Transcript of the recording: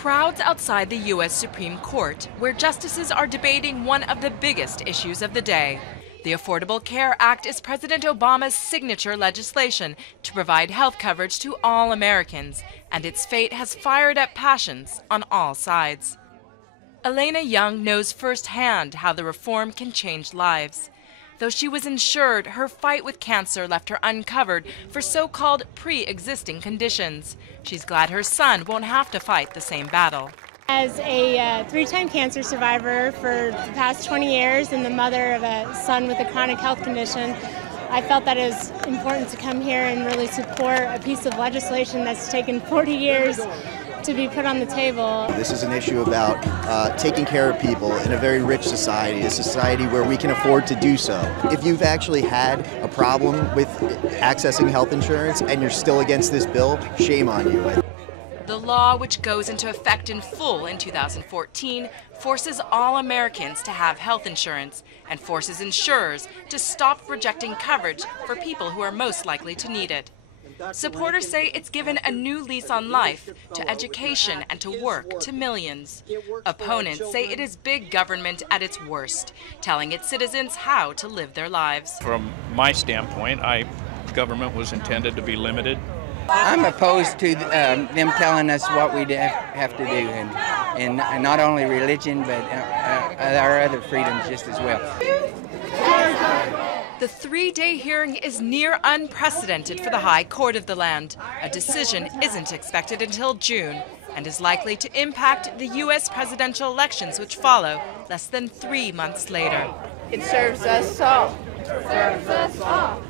Crowds outside the U.S. Supreme Court, where justices are debating one of the biggest issues of the day. The Affordable Care Act is President Obama's signature legislation to provide health coverage to all Americans, and its fate has fired up passions on all sides. Elena Young knows firsthand how the reform can change lives. Though she was insured, her fight with cancer left her uncovered for so-called pre-existing conditions. She's glad her son won't have to fight the same battle. As a three-time cancer survivor for the past 20 years and the mother of a son with a chronic health condition, I felt that it was important to come here and really support a piece of legislation that's taken 40 years to be put on the table. This is an issue about taking care of people in a very rich society, a society where we can afford to do so. If you've actually had a problem with accessing health insurance and you're still against this bill, shame on you. The law, which goes into effect in full in 2014, forces all Americans to have health insurance and forces insurers to stop rejecting coverage for people who are most likely to need it. Supporters say it's given a new lease on life, to education and to work to millions. Opponents say it is big government at its worst, telling its citizens how to live their lives. From my standpoint, government was intended to be limited. I'm opposed to them telling us what we have to do, and not only religion, but our other freedoms just as well. The three-day hearing is near unprecedented for the High Court of the land. A decision isn't expected until June and is likely to impact the U.S. presidential elections, which follow less than 3 months later. It serves us all. It serves us all.